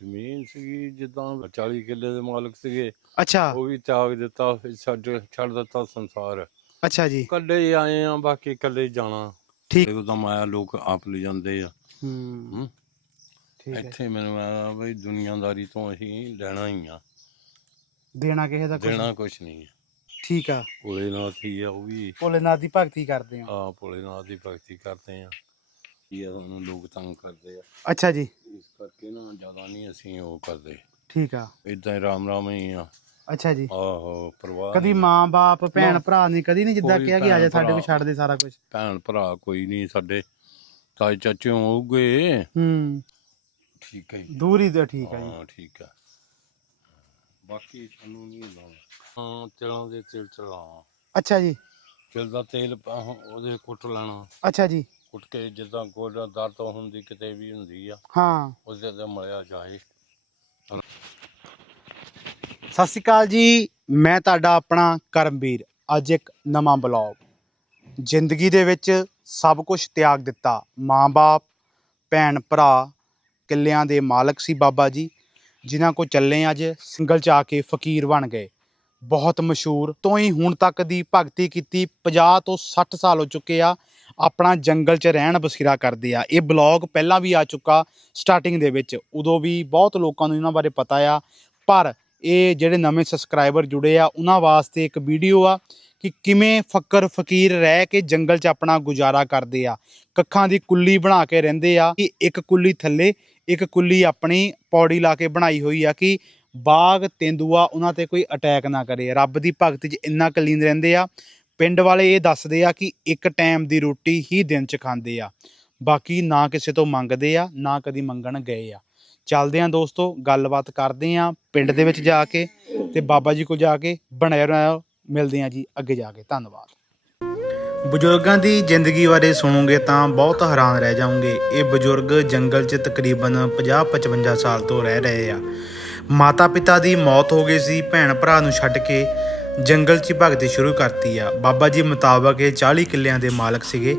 ਜ਼ਮੀਨ ਸੀਗੀ ਜਿੱਦਾਂ 40 ਕਿੱਲੇ ਦੇ ਮਾਲਕ ਸੀਗੇ ਅੱਛਾ। ਉਹ ਵੀ ਤਿਆਗ ਦਿੱਤਾ ਫਿਰ ਛੱਡ ਛੱਡ ਦਿੱਤਾ ਸੰਸਾਰ। ਅੱਛਾ ਜੀ। ਕੱਲੇ ਹੀ ਆਏ ਆ ਬਾਕੀ ਕੱਲੇ ਹੀ ਜਾਣਾ। ਠੀਕ। ਉਹਦਾ ਮਾਇਆ ਲੋਕ ਆਪ ਲੈ ਜਾਂਦੇ ਆ। ਹੂੰ। ਹੂੰ। ਠੀਕ ਹੈ। ਇੱਥੇ ਮੈਨੂੰ ਆ ਬਈ ਦੁਨੀਆਦਾਰੀ ਤੋਂ ਅਸੀਂ ਲੈਣਾ ਹੀ ਆ। ਦੇਣਾ ਕਿਸੇ ਦਾ ਕੁਛ ਦੇਣਾ ਕੁਛ ਨਹੀਂ ਹੈ ਠੀਕ ਆ। ਭੋਲੇ ਨਾਥ ਹੀ ਆ ਉਹ ਵੀ ਭੋਲੇਨਾਥ ਦੀ ਭਗਤੀ ਕਰਦੇ ਆ। ਆ ਭੋਲੇ ਨਾਥ ਦੀ ਭਗਤੀ ਕਰਦੇ ਆ। ਇਹ ਉਹਨੂੰ ਲੋਕ ਤੰਗ ਕਰਦੇ ਆ। ਅੱਛਾ ਜੀ। ਇਸ ਕਰਕੇ ਨਾ ਜ਼ਿਆਦਾ ਨਹੀਂ ਅਸੀਂ ਉਹ ਕਰਦੇ। ਠੀਕ ਆ। ਇਦਾਂ ਹੀ ਰਾਮ ਰਾਮ ਹੀ ਆ। ਅੱਛਾ ਜੀ। ਆਹੋ ਪਰਿਵਾਰ ਕਦੀ ਨਹੀਂ। ਮਾਂ ਬਾਪ ਭੈਣ। ਭਰਾ ਨੇ ਕਦੀ ਨਹੀਂ ਜਿੱਦਾਂ ਕਿਹਾ ਕਿ ਆ ਜਾ ਸਾਡੇ ਕੋਲ। ਛੱਡ ਦੇ ਸਾਰਾ ਕੁਝ ਭੈਣ ਭਰਾ ਕੋਈ ਨਹੀਂ ਸਾਡੇ। ਤਾਏ ਚਾਚੇ ਹੋਊਗੇ। ਹੂੰ। ਠੀਕ ਹੈ। ਦੂਰੀ ਤੇ ਠੀਕ ਆ ਜੀ। ਹਾਂ ਠੀਕ ਹੈ ਬਾਕੀ ਸਾਨੂੰ ਨਹੀਂ ਲਾਉਣਾ। ਹਾਂ ਤਿਲਾਂ ਦੇ ਤਿਲ ਚਲਾ। ਅੱਛਾ ਜੀ। ਤਿਲ ਦਾ ਤੇਲ ਉਹਦੇ ਕੁੱਟ ਲੈਣਾ। ਅੱਛਾ ਜੀ। ਕੁੱਟ ਕੇ ਜਿੱਦਾਂ ਗੋਡਾ ਦਰਦ ਹੁੰਦੀ ਕਿਤੇ ਵੀ ਹੁੰਦੀ ਆ ਹਾਂ। ਉਹਦੇ ਤੇ ਮਲਿਆ ਜਾਏ। ਸਤਿ ਸ਼੍ਰੀ ਅਕਾਲ ਜੀ ਮੈਂ ਤੁਹਾਡਾ ਆਪਣਾ ਕਰਮਵੀਰ ਅੱਜ ਇੱਕ ਨਵਾਂ ਬਲੌਗ ਜ਼ਿੰਦਗੀ ਦੇ ਵਿੱਚ ਸਭ ਕੁਝ ਤਿਆਗ ਦਿੱਤਾ ਮਾਂ-ਬਾਪ ਭੈਣ ਭਰਾ ਕਿੱਲਿਆਂ ਦੇ ਮਾਲਕ ਸੀ ਬਾਬਾ ਜੀ ਜਿਨ੍ਹਾਂ ਕੋ ਚੱਲੇ ਅੱਜ ਸਿੰਗਲ ਚ ਆ ਕੇ ਫਕੀਰ ਬਣ ਗਏ। ਬਹੁਤ ਮਸ਼ਹੂਰ ਤੋਂ ਹੀ ਹੁਣ ਤੱਕ ਦੀ ਭਗਤੀ ਕੀਤੀ 50 ਤੋਂ 60 ਸਾਲ ਹੋ ਚੁੱਕੇ ਆ ਆਪਣਾ ਜੰਗਲ 'ਚ ਰਹਿਣ ਬਸੇਰਾ ਕਰਦੇ ਆ। ਇਹ ਬਲੌਗ ਪਹਿਲਾਂ ਵੀ ਆ ਚੁੱਕਾ ਸਟਾਰਟਿੰਗ ਦੇ ਵਿੱਚ। ਉਦੋਂ ਵੀ ਬਹੁਤ ਲੋਕਾਂ ਨੂੰ ਇਹਨਾਂ ਬਾਰੇ ਪਤਾ ਆ। ਪਰ ਇਹ ਜਿਹੜੇ ਨਵੇਂ ਸਬਸਕ੍ਰਾਈਬਰ ਜੁੜੇ ਆ, ਉਹਨਾਂ ਵਾਸਤੇ ਇੱਕ ਵੀਡੀਓ ਆ ਕਿ ਕਿਵੇਂ ਫੱਕਰ ਫਕੀਰ ਰਹਿ ਕੇ ਜੰਗਲ 'ਚ ਆਪਣਾ ਗੁਜ਼ਾਰਾ ਕਰਦੇ ਆ। ਕੱਖਾਂ ਦੀ ਕੁੱਲੀ ਬਣਾ ਕੇ ਰਹਿੰਦੇ ਆ ਕਿ ਇੱਕ ਕੁੱਲੀ ਥੱਲੇ, ਇੱਕ ਕੁੱਲੀ ਆਪਣੀ ਪੌੜੀ ਲਾ ਕੇ ਬਣਾਈ ਹੋਈ ਆ ਕਿ ਬਾਗ ਤੇਂਦੂਆ ਉਹਨਾਂ ਤੇ ਕੋਈ ਅਟੈਕ ਨਾ ਕਰੇ। ਰੱਬ ਦੀ ਭਗਤੀ 'ਚ ਇੰਨਾ ਕਲੀਨ ਰਹਿੰਦੇ ਆ। ਪਿੰਡ ਵਾਲੇ ਇਹ ਦੱਸਦੇ ਆ ਕਿ ਇੱਕ ਟਾਈਮ ਦੀ ਰੋਟੀ ਹੀ ਦਿਨ 'ਚ ਖਾਂਦੇ ਆ। ਬਾਕੀ ਨਾ ਕਿਸੇ ਤੋਂ ਮੰਗਦੇ ਆ, ਨਾ ਕਦੀ ਮੰਗਣ ਗਏ ਆ। ਚੱਲਦੇ ਆ ਦੋਸਤੋ, ਗੱਲਬਾਤ ਕਰਦੇ ਆ ਪਿੰਡ ਦੇ ਵਿੱਚ ਜਾ ਕੇ ਤੇ ਬਾਬਾ ਜੀ ਕੋਲ ਜਾ ਕੇ ਬਣਾਇਆ ਬਣਾਇਆ ਮਿਲਦੇ ਆ ਜੀ ਅੱਗੇ ਜਾ ਕੇ। ਧੰਨਵਾਦ। ਬਜ਼ੁਰਗਾਂ ਦੀ ਜ਼ਿੰਦਗੀ ਬਾਰੇ ਸੁਣੋਗੇ ਤਾਂ ਬਹੁਤ ਹੈਰਾਨ ਰਹਿ ਜਾਓਗੇ। ਇਹ ਬਜ਼ੁਰਗ ਜੰਗਲ 'ਚ ਤਕਰੀਬਨ 50-55 ਸਾਲ ਤੋਂ ਰਹਿ ਰਹੇ ਆ। ਮਾਤਾ ਪਿਤਾ ਦੀ ਮੌਤ ਹੋ ਗਈ ਸੀ ਭੈਣ ਭਰਾ ਨੂੰ ਛੱਡ ਕੇ ਜੰਗਲ 'ਚ ਭਗਤੀ ਸ਼ੁਰੂ ਕਰਤੀ ਆ। ਬਾਬਾ ਜੀ ਮੁਤਾਬਕ ਇਹ 40 ਕਿੱਲਿਆਂ ਦੇ ਮਾਲਕ ਸੀਗੇ।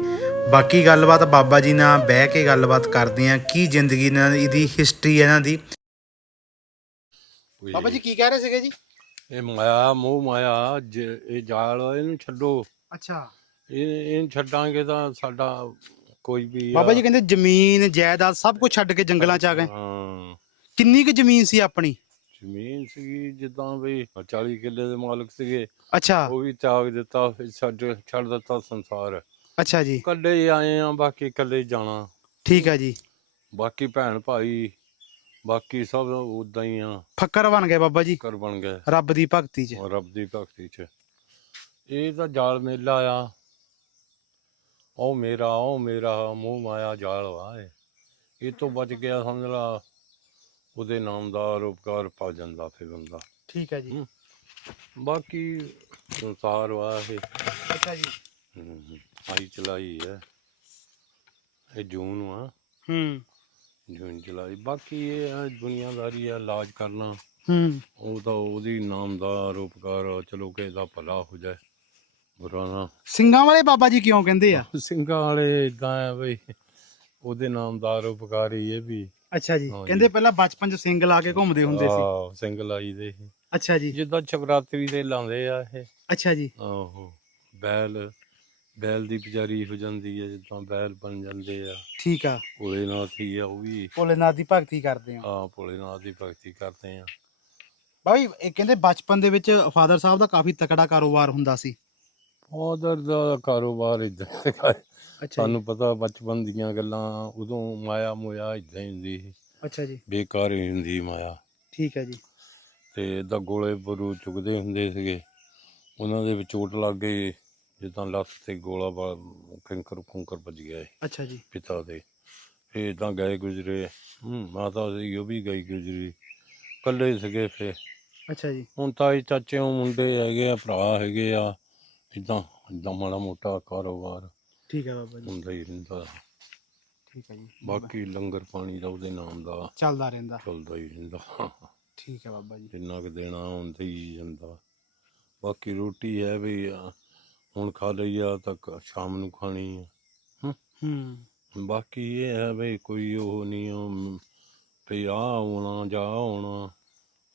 ਬਾਕੀ ਗੱਲਬਾਤ ਬਾਬਾ ਜੀ ਨਾਲ ਬਹਿ ਕੇ ਗੱਲਬਾਤ ਕਰਦੇ ਆ ਕੀ ਜ਼ਿੰਦਗੀ ਨਾਲ ਇਹਦੀ ਹਿਸਟਰੀ ਹੈ ਇਹਨਾਂ ਦੀ। ਬਾਬਾ ਜੀ ਕੀ ਕਹਿ ਰਹੇ ਸੀਗੇ ਜੀ? ਇਹ ਮਾਇਆ ਮੋਹ ਮਾਇਆ ਜ- ਇਹ ਜਾਲ ਆ, ਇਹਨੂੰ ਛੱਡੋ। ਅੱਛਾ। ਇਹ ਇਹਨੂੰ ਛੱਡਾਂਗੇ ਤਾਂ ਸਾਡਾ ਕੋਈ ਵੀ ਬਾਬਾ ਜੀ ਕਹਿੰਦੇ ਜ਼ਮੀਨ ਜਾਇਦਾਦ ਸਭ ਕੁਝ ਛੱਡ ਕੇ ਜੰਗਲਾਂ 'ਚ ਆ ਗਏ। ਹਾਂ। ਕਿੰਨੀ ਕੁ ਜ਼ਮੀਨ ਸੀ ਆਪਣੀ? ਜ਼ਮੀਨ ਸੀਗੀ ਜਿੱਦਾਂ ਵੀ 40 ਕਿੱਲੇ ਦੇ ਮਾਲਕ ਸੀਗੇ ਅੱਛਾ। ਉਹ ਵੀ ਤਿਆਗ ਦਿੱਤਾ ਫਿਰ ਛੱਡ ਛੱਡ ਦਿੱਤਾ ਸੰਸਾਰ। ਅੱਛਾ ਜੀ। ਕੱਲੇ ਹੀ ਆਏ ਆ ਬਾਕੀ ਕੱਲੇ ਹੀ ਜਾਣਾ। ਠੀਕ ਹੈ ਜੀ। ਬਾਕੀ ਭੈਣ ਭਾਈ ਬਾਕੀ ਸਭ ਉਦਾਂ ਹੀ ਆ। ਫੱਕਰ ਬਣ ਗਏ ਬਾਬਾ ਜੀ। ਕਰ ਬਣ ਗਏ। ਰੱਬ ਦੀ ਭਗਤੀ 'ਚ। ਰੱਬ ਦੀ ਭਗਤੀ ਚ। ਇਹ ਤਾਂ ਜਾਲ ਮੇਲਾ ਆ। ਉਹ ਮੇਰਾ ਉਹ ਮੇਰਾ ਮੋਹ ਮਾਇਆ ਜਾਲ ਵਾ ਇਹ ਇਹ ਤੋਂ ਬਚ ਗਿਆ ਸਮਝ ਲਾ। ਉਹਦੇ ਨਾਮ ਦਾ ਰੂਪਕਾਰ ਪਾ ਜਾਂਦਾ ਫਿਰ ਬੰਦਾ। ਠੀਕ ਹੈ ਜੀ। ਬਾਕੀ ਸੰਸਾਰ ਵਾ ਇਹ ਅੱਛਾ ਜੀ। ਹੂੰ, ਆਈ ਚਲਾਈ ਹੈ। ਇਹ ਜੂਨ ਵਾ। ਹੂੰ। ਜੂਨ ਜੁਲਾਈ। ਬਾਕੀ ਇਹ ਆ ਦੁਨੀਆਦਾਰੀ ਆ ਇਲਾਜ ਕਰਨਾ। ਹੂੰ। ਉਹ ਤਾਂ ਉਹਦੀ ਨਾਮ ਦਾ ਰੂਪਕਾਰ ਚਲੋ ਕਿ ਇਹਦਾ ਭਲਾ ਹੋ ਜਾਏ। ਬੁਰਾ ਨਾ। ਸਿੰਘਾਂ ਵਾਲੇ ਬਾਬਾ ਜੀ ਕਿਉਂ ਕਹਿੰਦੇ ਆ? ਸਿੰਘਾਂ ਵਾਲੇ ਇਦਾਂ ਆ ਬਈ। ਉਹਦੇ ਨਾਮ ਦਾ ਰੂਪਕਾਰ ਹੀ ਇਹ ਵੀ। ਅੱਛਾ ਜੀ। ਹਾਂ ਜੀ। ਕਹਿੰਦੇ ਪਹਿਲਾਂ ਬਚਪਨ 'ਚ ਸਿੰਘ ਲਾ ਕੇ ਘੁੰਮਦੇ ਹੁੰਦੇ ਸੀ। ਆਹੋ, ਸਿੰਘ ਲਾਈ ਦੇ ਇਹ। ਅੱਛਾ ਜੀ। ਜਿੱਦਾਂ ਸ਼ਿਵਰਾਤਰੀ ਦੇ ਲਾਉਂਦੇ ਆ ਇਹ। ਅੱਛਾ ਜੀ। ਆਹੋ ਬੈਲ ਬੈਲ ਦੀ ਪੁਜਾਰੀ ਹੋ ਜਾਂਦੀ ਹੈ ਜਿੱਦਾਂ ਬੈਲ ਬਣ ਜਾਂਦੇ ਆ। ਠੀਕ ਆ। ਭੋਲੇਨਾਥ ਹੀ ਆ ਉਹ ਵੀ। ਭੋਲੇਨਾਥ ਦੀ ਭਗਤੀ ਕਰਦੇ ਆ। ਆ ਭੋਲੇਨਾਥ ਦੀ ਭਗਤੀ ਕਰਦੇ ਆ। ਜੀ ਇਹ ਕਹਿੰਦੇ ਬਚਪਨ ਦੇ ਵਿੱਚ ਫਾਦਰ ਸਾਹਿਬ ਦਾ ਕਾਫੀ ਤਕੜਾ ਕਾਰੋਬਾਰ ਹੁੰਦਾ ਸੀ। ਉਧਰ ਦਾ ਕਾਰੋਬਾਰ ਇਦਾਂ ਅੱਛਾ ਜੀ। ਸਾਨੂੰ ਪਤਾ ਬਚਪਨ ਦੀਆਂ ਗੱਲਾਂ ਉਦੋਂ ਮਾਇਆ ਮੋਇਆ ਇਦਾਂ ਹੀ ਹੁੰਦੀ ਸੀ। ਅੱਛਾ ਜੀ। ਬੇਕਾਰ ਹੀ ਹੁੰਦੀ ਮਾਇਆ। ਠੀਕ ਹੈ ਜੀ। ਤੇ ਏਦਾਂ ਗੋਲੇ ਬਰੂ ਚੁਗਦੇ ਹੁੰਦੇ ਸੀਗੇ। ਉਹਨਾਂ ਦੇ ਵਿੱਚ ਚੋਟ ਲੱਗ ਗਈ ਜਿੱਦਾਂ ਲੱਤ ਤੇ ਗੋਲਾ ਬਾ- ਕੰਕਰ ਕੁੰਕਰ ਵੱਜ ਗਿਆ ਸੀ ਅੱਛਾ ਜੀ। ਪਿਤਾ ਦੇ। ਫੇ ਇਦਾਂ ਗਏ ਗੁਜਰੇ। ਹੂੰ ਮਾਤਾ ਸੀ ਉਹ ਵੀ ਗਈ ਗੁਜਰੀ। ਕੱਲੇ ਸੀਗੇ ਫੇ ਅੱਛਾ ਜੀ। ਹੁਣ ਤਾਈ ਚਾਚਿਆਂ ਮੁੰਡੇ ਹੈਗੇ ਆ ਭਰਾ ਹੈਗੇ ਆ। ਇਦਾਂ ਇਦਾਂ ਮਾੜਾ ਮੋਟਾ ਕਾਰੋਬਾਰ। ਠੀਕ ਹੈ ਬਾਬਾ ਜੀ। ਹੁੰਦਾ ਹੀ ਰਹਿੰਦਾ। ਠੀਕ ਹੈ ਜੀ ਬਾਕੀ ਲੰਗਰ ਪਾਣੀ ਦਾ ਉਹਦੇ ਨਾਮ ਦਾ ਚੱਲਦਾ ਰਹਿੰਦਾ। ਚੱਲਦਾ ਹੀ ਰਹਿੰਦਾ। ਠੀਕ ਹੈ ਬਾਬਾ ਜੀ। ਜਿੰਨਾ ਕੁ ਦੇਣਾ ਹੁੰਦਾ ਹੀ ਜਾਂਦਾ। ਬਾਕੀ ਰੋਟੀ ਹੈ ਵੀ ਹੁਣ ਖਾ ਲਈ ਆ ਤਾਂ ਸ਼ਾਮ ਨੂੰ ਖਾਣੀ ਆ। ਹੂੰ। ਬਾਕੀ ਇਹ ਹੈ ਵੀ ਕੋਈ ਉਹ ਨਹੀਂ ਵੀ ਆ ਆਉਣਾ ਜਾ ਆਉਣਾ।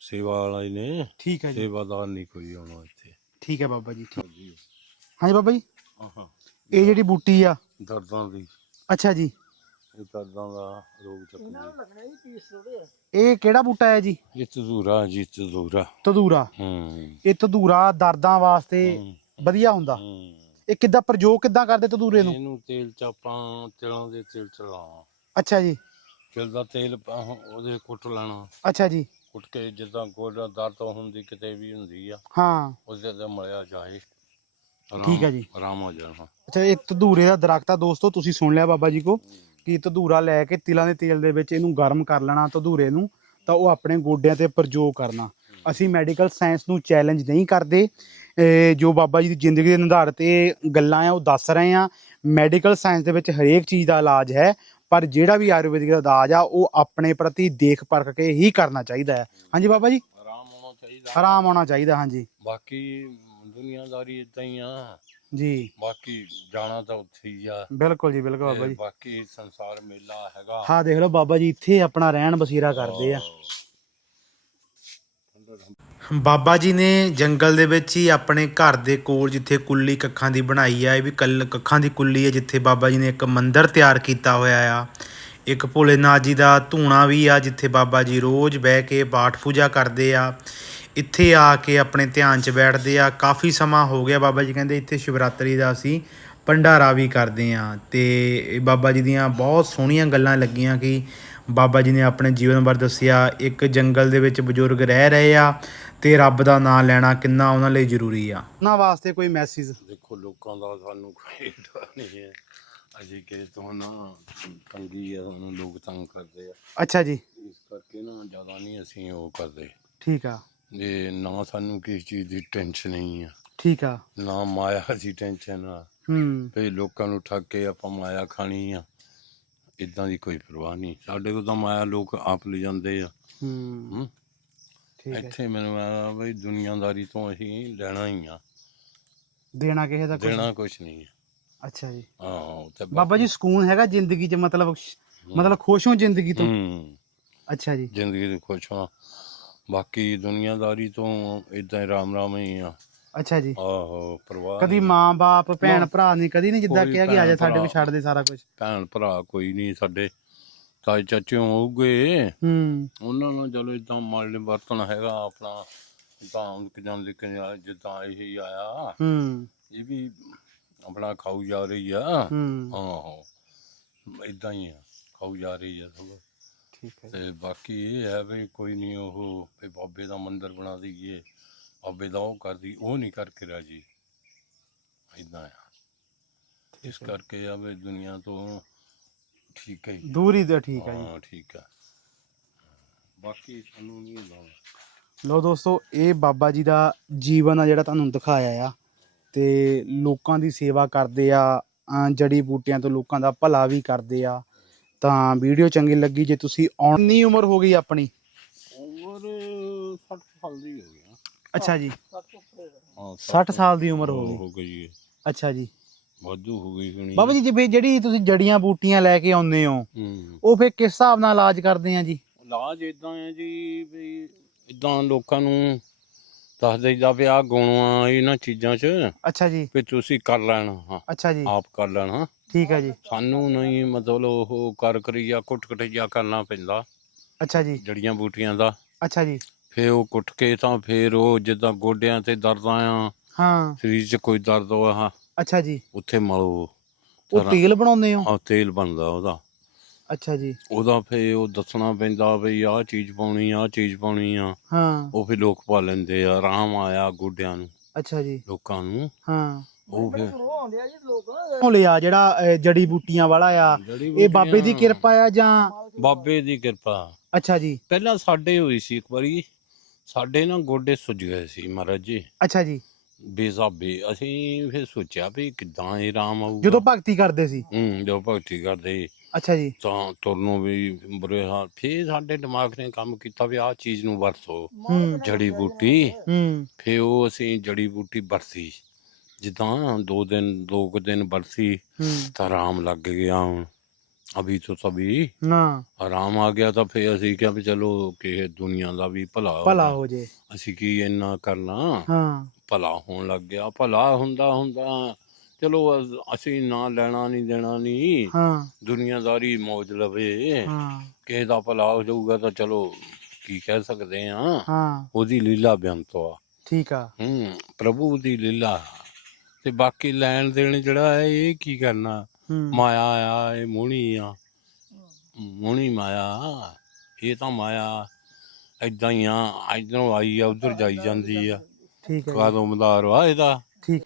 ਸੇਵਾ ਵਾਲੇ ਨੇ। ਠੀਕ ਹੈ ਜੀ। ਸੇਵਾਦਾਰ ਨਹੀਂ ਕੋਈ ਆਉਣਾ ਇੱਥੇ। ਠੀਕ ਹੈ ਬਾਬਾ ਜੀ ਠੀਕ। ਹਾਂਜੀ ਬਾਬਾ ਜੀ। ਆਹਾਂ। ਇਹ ਜਿਹੜੀ ਬੂਟੀ ਆ? ਦਰਦਾਂ ਦੀ। ਅੱਛਾ ਜੀ। ਇਹ ਦਰਦਾਂ ਦਾ ਰੋਗ ਚੱਕਦੀ ਇਹ ਕਿਹੜਾ ਬੂਟਾ ਹੈ ਜੀ? ਇਹ ਤਜ਼ੂਰਾ ਜੀ ਤਜ਼ੂਰਾ ਤਦੂਰਾ। ਹੂੰ। ਇਹ ਤਦੂਰਾ ਦਰਦਾਂ ਵਾਸਤੇ ਵਧੀਆ ਹੁੰਦਾ। ਹੂੰ। ਇਹ ਕਿੱਦਾਂ ਪ੍ਰਯੋਗ ਕਿੱਦਾਂ ਕਰਦੇ ਤਦੂਰੇ ਨੂੰ? ਇਹਨੂੰ ਤੇਲ ਚ ਆਪਾਂ ਤਿਲਾਂ ਦੇ ਤੇਲ ਚ ਲਾਉਣਾ। ਅੱਛਾ ਜੀ। ਤਿਲ ਦਾ ਤੇਲ ਪਾ- ਉਹਦੇ ਕੁੱਟ ਲੈਣਾ। ਅੱਛਾ ਜੀ। ਕੁੱਟ ਕੇ ਜਿੱਦਾਂ ਗੋਡਾ ਦਰਦ ਹੁੰਦੀ ਕਿਤੇ ਵੀ ਹੁੰਦੀ ਆ ਹਾਂ। ਉਹਦੇ ਤੇ ਮਲਿਆ ਜਾਏ। ਠੀਕ ਹੈ ਜੀ। ਆਰਾਮ ਹੋ ਜਾਣਾ ਅੱਛਾ ਇਹ ਤਦੂਰੇ ਦਾ ਦਰਖਤ ਆ ਦੋਸਤੋ ਤੁਸੀਂ ਸੁਣ ਲਿਆ ਬਾਬਾ ਜੀ ਕੋ ਕਿ ਤਦੂਰਾ ਲੈ ਕੇ ਤਿਲਾਂ ਦੇ ਤੇਲ ਦੇ ਵਿੱਚ ਇਹਨੂੰ ਗਰਮ ਕਰ ਲੈਣਾ ਤਦੂਰੇ ਨੂੰ ਤਾਂ ਉਹ ਆਪਣੇ ਗੋਡਿਆਂ ਤੇ ਪ੍ਰਯੋਗ ਕਰਨਾ। ਅਸੀਂ ਮੈਡੀਕਲ ਸਾਇੰਸ ਨੂੰ ਚੈਲੰਜ ਨਹੀਂ ਕਰਦੇ। ਜੋ ਬਾਬਾ ਜੀ ਦੀ ਜ਼ਿੰਦਗੀ ਦੇ ਨਿਧਾਰ ਤੇ ਗੱਲਾਂ ਆ ਉਹ ਦੱਸ ਰਹੇ ਆ। ਮੈਡੀਕਲ ਸਾਇੰਸ ਦੇ ਵਿੱਚ ਹਰੇਕ ਚੀਜ਼ ਦਾ ਇਲਾਜ ਹੈ ਪਰ ਜਿਹੜਾ ਵੀ ਆਯੁਰਵੈਦਿਕ ਦਾ ਇਲਾਜ ਆ ਉਹ ਆਪਣੇ ਪ੍ਰਤੀ ਦੇਖ ਪਰਖ ਕੇ ਹੀ ਕਰਨਾ ਚਾਹੀਦਾ ਹੈ। ਹਾਂਜੀ ਬਾਬਾ ਜੀ? ਆਰਾਮ ਹੋਣਾ ਚਾਹੀਦਾ। ਆਰਾਮ ਆਉਣਾ ਚਾਹੀਦਾ ਹਾਂਜੀ। ਬਾਕੀ ਦੁਨੀਆਦਾਰੀ ਇਦਾਂ ਹੀ ਆ। ਜੀ। ਬਾਕੀ ਜਾਣਾ ਤਾਂ ਉੱਥੇ ਹੀ ਆ। ਬਿਲਕੁਲ ਜੀ ਬਿਲਕੁਲ ਬਾਬਾ ਤੇ ਜੀ। ਬਾਕੀ ਸੰਸਾਰ ਮੇਲਾ ਹੈਗਾ। ਹਾਂ ਦੇਖ ਲਓ ਬਾਬਾ ਜੀ ਇੱਥੇ ਆਪਣਾ ਰਹਿਣ ਬਸੇਰਾ ਕਰਦੇ ਆ। ਬਾਬਾ ਜੀ ਨੇ ਜੰਗਲ ਦੇ ਵਿੱਚ ਹੀ ਆਪਣੇ ਘਰ ਦੇ ਕੋਲ ਜਿੱਥੇ ਕੁੱਲੀ ਕੱਖਾਂ ਦੀ ਬਣਾਈ ਆ ਇਹ ਵੀ ਕੱਲ ਕੱਖਾਂ ਦੀ ਕੁੱਲੀ ਹੈ ਜਿੱਥੇ ਬਾਬਾ ਜੀ ਨੇ ਇੱਕ ਮੰਦਿਰ ਤਿਆਰ ਕੀਤਾ ਹੋਇਆ ਆ। ਇੱਕ ਭੋਲੇਨਾਥ ਜੀ ਦਾ ਧੂਣਾ ਵੀ ਆ ਜਿੱਥੇ ਬਾਬਾ ਜੀ ਰੋਜ਼ ਬਹਿ ਕੇ ਪਾਠ ਪੂਜਾ ਕਰਦੇ ਆ। ਇੱਥੇ ਆ ਕੇ ਆਪਣੇ ਧਿਆਨ 'ਚ ਬੈਠਦੇ ਆ। ਕਾਫੀ ਸਮਾਂ ਹੋ ਗਿਆ ਬਾਬਾ ਜੀ ਕਹਿੰਦੇ ਇੱਥੇ ਸ਼ਿਵਰਾਤਰੀ ਦਾ ਅਸੀਂ ਭੰਡਾਰਾ ਵੀ ਕਰਦੇ ਆ। ਤੇ ਇਹ ਬਾਬਾ ਜੀ ਦੀਆਂ ਬਹੁਤ ਸੋਹਣੀਆਂ ਗੱਲਾਂ ਲੱਗੀਆਂ ਕਿ ਬਾਬਾ ਜੀ ਨੇ ਆਪਣੇ ਜੀਵਨ ਬਾਰੇ ਦੱਸਿਆ ਇੱਕ ਜੰਗਲ ਦੇ ਵਿੱਚ ਬਜ਼ੁਰਗ ਰਹਿ ਰਹੇ ਆ ਤੇ ਰੱਬ ਦਾ ਨਾਮ ਲੈਣਾ ਕਿੰਨਾ ਉਹਨਾਂ ਲਈ ਜ਼ਰੂਰੀ ਆ। ਉਹਨਾਂ ਵਾਸਤੇ ਕੋਈ ਮੈਸੇਜ ਦੇਖੋ ਲੋਕਾਂ ਦਾ ਸਾਨੂੰ ਕੋਈ ਡਰ ਨਹੀਂ ਹੈ। ਅਜੇ ਕਿ ਤੋਂ ਨਾ ਤੰਗੀ ਆ ਸਾਨੂੰ ਲੋਕ ਤੰਗ ਕਰਦੇ ਆ। ਅੱਛਾ ਜੀ। ਇਸ ਕਰਕੇ ਨਾ ਜ਼ਿਆਦਾ ਨਹੀਂ ਅਸੀਂ ਉਹ ਕਰਦੇ। ਠੀਕ ਆ। ਜੇ ਨਾ ਸਾਨੂੰ ਕਿਸੇ ਚੀਜ਼ ਦੀ ਟੈਨਸ਼ਨ ਨਹੀਂ ਆ। ਠੀਕ ਆ। ਨਾ ਮਾਇਆ ਦੀ ਟੈਨਸ਼ਨ ਆ। ਹੂੰ। ਵੀ ਲੋਕਾਂ ਨੂੰ ਠੱਗ ਕੇ ਆਪਾਂ ਮਾਇਆ ਖਾਣੀ ਆ। ਇਦਾਂ ਦੀ ਕੋਈ ਪਰਵਾਹ ਨਹੀਂ। ਸਾਡੇ ਕੋਲ ਤਾਂ ਮਾਇਆ ਲੋਕ ਆਪ ਲੈ ਜਾਂਦੇ ਆ। ਹੂੰ। ਹੂੰ। ਠੀਕ ਹੈ। ਇੱਥੇ ਮੈਨੂੰ ਆ ਬਈ ਦੁਨੀਆਦਾਰੀ ਤੋਂ ਅਸੀਂ ਲੈਣਾ ਹੀ ਆ। ਦੇਣਾ ਕਿਸੇ ਦਾ ਦੇਣਾ ਕੁਛ ਨਹੀਂ ਹੈ ਅੱਛਾ ਜੀ। ਹਾਂ ਤੇ ਬਾਬਾ ਜੀ ਸਕੂਨ ਹੈਗਾ ਜ਼ਿੰਦਗੀ 'ਚ ਮਤਲਬ ਮਤਲਬ ਖੁਸ਼ ਹੋ ਜ਼ਿੰਦਗੀ ਤੋਂ? ਹੂੰ। ਅੱਛਾ ਜੀ। ਜ਼ਿੰਦਗੀ ਦੇ ਖੁਸ਼ ਹਾਂ। ਬਾਕੀ ਦੁਨੀਆਦਾਰੀ ਤੋਂ ਇਦਾਂ ਹੀ ਰਾਮ ਰਾਮ ਹੀ ਆ। ਅੱਛਾ ਜੀ। ਆਹੋ ਪਰਵਾਹ ਕਦੀ ਨਹੀਂ। ਮਾਂ-ਬਾਪ ਭੈਣ। ਭਰਾ ਨੇ ਕਦੀ ਨਹੀਂ ਜਿੱਦਾਂ ਕੋਈ ਕਿਹਾ ਕਿ ਆ ਜਾ ਭੈਣ ਸਾਡੇ ਕੋਲ। ਛੱਡ ਦੇ ਸਾਰਾ ਕੁਝ ਭੈਣ ਭਰਾ ਕੋਈ ਨਹੀਂ ਸਾਡੇ। ਤਾਏ ਚਾਚੇ ਹੋਊਗੇ। ਹੂੰ। ਉਹਨਾਂ ਨਾਲ ਚਲੋ ਇਦਾਂ ਮਾਲ ਵਰਤਨ ਹੈਗਾ ਆਪਣਾ। ਤਾਂ ਕਿਦਾਂ ਲਿਖਣ ਜਿੱਦਾਂ ਇਹ ਆਇਆ। ਹੂੰ। ਇਹ ਵੀ ਆਪਣਾ ਖਾਊ ਜਾ ਰਹੀ ਆ। ਹੂੰ। ਆਹੋ ਇਦਾਂ ਹੀ ਆ ਖਾਊ ਜਾ ਰਹੀ ਆ ਸਭ ਠੀਕ ਹੈ ਤੇ ਬਾਕੀ ਇਹ ਹੈ ਵੀ ਕੋਈ ਨਹੀਂ ਉਹ ਵੀ ਬਾਬੇ ਦਾ ਮੰਦਿਰ ਬਣਾ ਦਈਏ ਬਾਬੇ ਦਾ ਉਹ ਕਰਦੀ ਉਹ ਨਹੀਂ ਕਰਕੇ ਰਾਜੀ। ਇਦਾਂ ਆ। ਇਸ ਕਰਕੇ ਆ ਵੀ ਦੁਨੀਆ ਤੋਂ ਠੀਕ ਹੈ। ਦੂਰੀ ਦਾ ਠੀਕ ਹੈ ਜੀ। ਹਾਂ ਠੀਕ ਆ। ਬਾਕੀ ਸਾਨੂੰ ਨਹੀਂ ਲਾਉਣਾ ਲੋ ਦੋਸਤੋ ਇਹ ਬਾਬਾ ਜੀ ਦਾ ਜੀਵਨ ਆ ਜਿਹੜਾ ਤੁਹਾਨੂੰ ਦਿਖਾਇਆ ਆ ਤੇ ਲੋਕਾਂ ਦੀ ਸੇਵਾ ਕਰਦੇ ਆ ਜੜੀ ਬੂਟੀਆਂ ਤੋਂ ਲੋਕਾਂ ਦਾ ਭਲਾ ਵੀ ਕਰਦੇ ਆ। ਤਾਂ ਵੀਡੀਓ ਚੰਗੀ ਲੱਗੀ ਜੇ ਤੁਸੀਂ ਆਉਣੀ ਉਮਰ ਹੋ ਗਈ ਆਪਣੀ? ਉਮਰ 60 ਸਾਲ ਦੀ ਹੋ ਗਿਆ ਅੱਛਾ ਜੀ। ਹਾਂ। 60 ਸਾਲ ਦੀ ਉਮਰ ਹੋ ਗਈ ਹੋ ਗਈ। ਹੈ। ਅੱਛਾ ਜੀ। ਵਾਧੂ ਹੋ ਗਈ ਹੋਣੀ ਬਾਬਾ ਜੀ ਜਿਵੇਂ ਜਿਹੜੀ ਤੁਸੀਂ ਜੜੀਆਂ ਬੂਟੀਆਂ ਲੈ ਕੇ ਆਉਂਦੇ ਹੋ ਹੂੰ। ਉਹ ਫਿਰ ਕਿਸ ਹਿਸਾਬ ਨਾਲ ਇਲਾਜ ਕਰਦੇ ਆ ਜੀ? ਇਲਾਜ ਇਦਾਂ ਹੈ ਜੀ ਵੀ ਇਦਾਂ ਲੋਕਾਂ ਨੂੰ ਦੱਸ ਦਈਦਾ ਵੀ ਆਹ ਗੁਣ ਆ ਇਹਨਾਂ ਚੀਜ਼ਾਂ 'ਚ ਅੱਛਾ ਜੀ। ਵੀ ਤੁਸੀਂ ਕਰ ਲੈਣਾ ਹਾਂ। ਅੱਛਾ ਜੀ। ਆਪ ਕਰ ਲੈਣਾ ਠੀਕ ਹੈ ਜੀ। ਸਾਨੂੰ ਨਹੀਂ ਮਤਲਬ ਉਹ ਕਰ ਕਰੀਆ ਕੁੱਟ ਕਟਈਆ ਕਰਨਾ ਪੈਂਦਾ। ਅੱਛਾ ਜੀ। ਜੜੀਆਂ ਬੂਟੀਆਂ ਦਾ। ਅੱਛਾ ਜੀ। ਫੇ ਉਹ ਕੁੱਟ ਕੇ ਤਾਂ ਫੇਰ ਉਹ ਜਿੱਦਾਂ ਗੋਡਿਆਂ ਤੇ ਦਰਦਾਂ ਆ ਹਾਂ। ਸਰੀਰ 'ਚ ਕੋਈ ਦਰਦ ਹੋਆ ਅੱਛਾ ਜੀ। ਉੱਥੇ ਮਲੋ। ਉਹ ਤੇਲ ਬਣਾਉਂਦੇ ਹੋ? ਆ ਤੇਲ ਬਣਦਾ ਉਹਦਾ। ਅੱਛਾ ਜੀ। ਉਹਦਾ ਫੇ ਉਹ ਦੱਸਣਾ ਪੈਂਦਾ ਵੀ ਆਹ ਚੀਜ਼ ਪਾਉਣੀ ਆਹ ਚੀਜ਼ ਪਾਉਣੀ ਆ। ਹਾਂ। ਉਹ ਫੇ ਲੋਕ ਪਾ ਲੈਂਦੇ ਆ ਆਰਾਮ ਆਇਆ ਗੋਡਿਆਂ ਨੂੰ। ਅੱਛਾ ਜੀ। ਲੋਕਾਂ ਨੂੰ। ਹਾਂ। ਉਹ ਫੇ ਉਹ ਲਿਆ ਜਿਹੜਾ ਜੜੀ ਬੂਟੀਆਂ ਵਾਲਾ ਆ ਇਹ ਬਾਬੇ ਦੀ ਕਿਰਪਾ ਆ ਜਾਂ? ਬਾਬੇ ਦੀ ਕਿਰਪਾ। ਅੱਛਾ ਜੀ। ਪਹਿਲਾਂ ਸਾਡੇ ਹੋਈ ਸੀ ਇੱਕ ਵਾਰੀ ਸਾਡੇ ਨਾ ਗੋਡੇ ਸੁੱਜ ਗਏ ਸੀ ਮਹਾਰਾਜ ਜੀ। ਅੱਛਾ ਜੀ। ਬੇਜ਼ਾਬੇ ਅਸੀਂ ਫਿਰ ਸੋਚਿਆ ਵੀ ਕਿਦਾਂ ਇਹ ਆਰਾਮ ਆਊਗਾ। ਜਦੋਂ ਭਗਤੀ ਕਰਦੇ ਸੀ। ਹੂੰ ਜੋ ਭਗਤੀ ਕਰਦੇ ਅੱਛਾ ਜੀ। ਤਾਂ ਤੁਰਨੋਂ ਵੀ ਬੁਰੇ ਹਾਲ ਫਿਰ ਸਾਡੇ ਦਿਮਾਗ ਨੇ ਕੰਮ ਕੀਤਾ ਵੀ ਆਹ ਚੀਜ਼ ਨੂੰ ਵਰਤੋ ਹੂੰ। ਜੜੀ ਬੂਟੀ। ਹੂੰ। ਫਿਰ ਉਹ ਅਸੀਂ ਜੜੀ ਬੂਟੀ ਵਰਤੀ। ਜਿੱਦਾਂ ਦੋ ਦਿਨ ਦੋ ਕੁ ਦਿਨ ਵਰਤੀ ਹੂੰ। ਤਾਂ ਆਰਾਮ ਲੱਗ ਗਿਆ ਹੁਣ। ਅਭੀ ਤੋਂ ਤਭੀ ਨਾ। ਆਰਾਮ ਆ ਗਿਆ ਤਾਂ ਫੇਰ ਅਸੀਂ ਕਿਹਾ ਵੀ ਚਲੋ ਕਿ ਦੁਨੀਆ ਦਾ ਵੀ ਭਲਾ ਹੋ ਭਲਾ। ਹੋ ਜੇ ਅਸੀਂ ਕੀ ਇੰਨਾ ਕਰਨਾ? ਹਾਂ। ਭਲਾ ਹੋਣ ਲੱਗ ਗਿਆ। ਭਲਾ ਹੁੰਦਾ ਹੁੰਦਾ ਚਲੋ ਅਸ- ਅਸੀਂ ਨਾ ਲੈਣਾ ਨਹੀਂ ਦੇਣਾ ਨਹੀਂ ਹਾਂ। ਦੁਨੀਆਦਾਰੀ ਮੌਜ ਲਵੇ। ਹਾਂ। ਕਿਸੇ ਦਾ ਭਲਾ ਹੋ ਜਾਊਗਾ ਤਾਂ ਚਲੋ ਕੀ ਕਹਿ ਸਕਦੇ ਆ? ਹਾਂ। ਉਹਦੀ ਲੀਲਾ ਬੇਅੰਤ ਆ। ਠੀਕ ਆ। ਹੂੰ ਪ੍ਰਭੂ ਦੀ ਲੀਲਾ। ਤੇ ਬਾਕੀ ਲੈਣ ਦੇਣ ਜਿਹੜਾ ਹੈ ਇਹ ਕੀ ਕਰਨਾ? ਹੂੰ। ਮਾਇਆ ਆ ਇਹ ਮੋਹਣੀ ਆ। ਮੋਹਣੀ ਮਾਇਆ ਇਹ ਤਾਂ ਮਾਇਆ ਏਦਾਂ ਹੀ ਆ। ਇਧਰੋਂ ਆਈ ਆ ਉਧਰ ਜਾਈ ਜਾਂਦੀ ਆ। ਠੀਕ ਜੀ, ਕਾਦੋਂ ਮਦਾਰ ਆ ਇਹਦਾ? ਠੀਕ।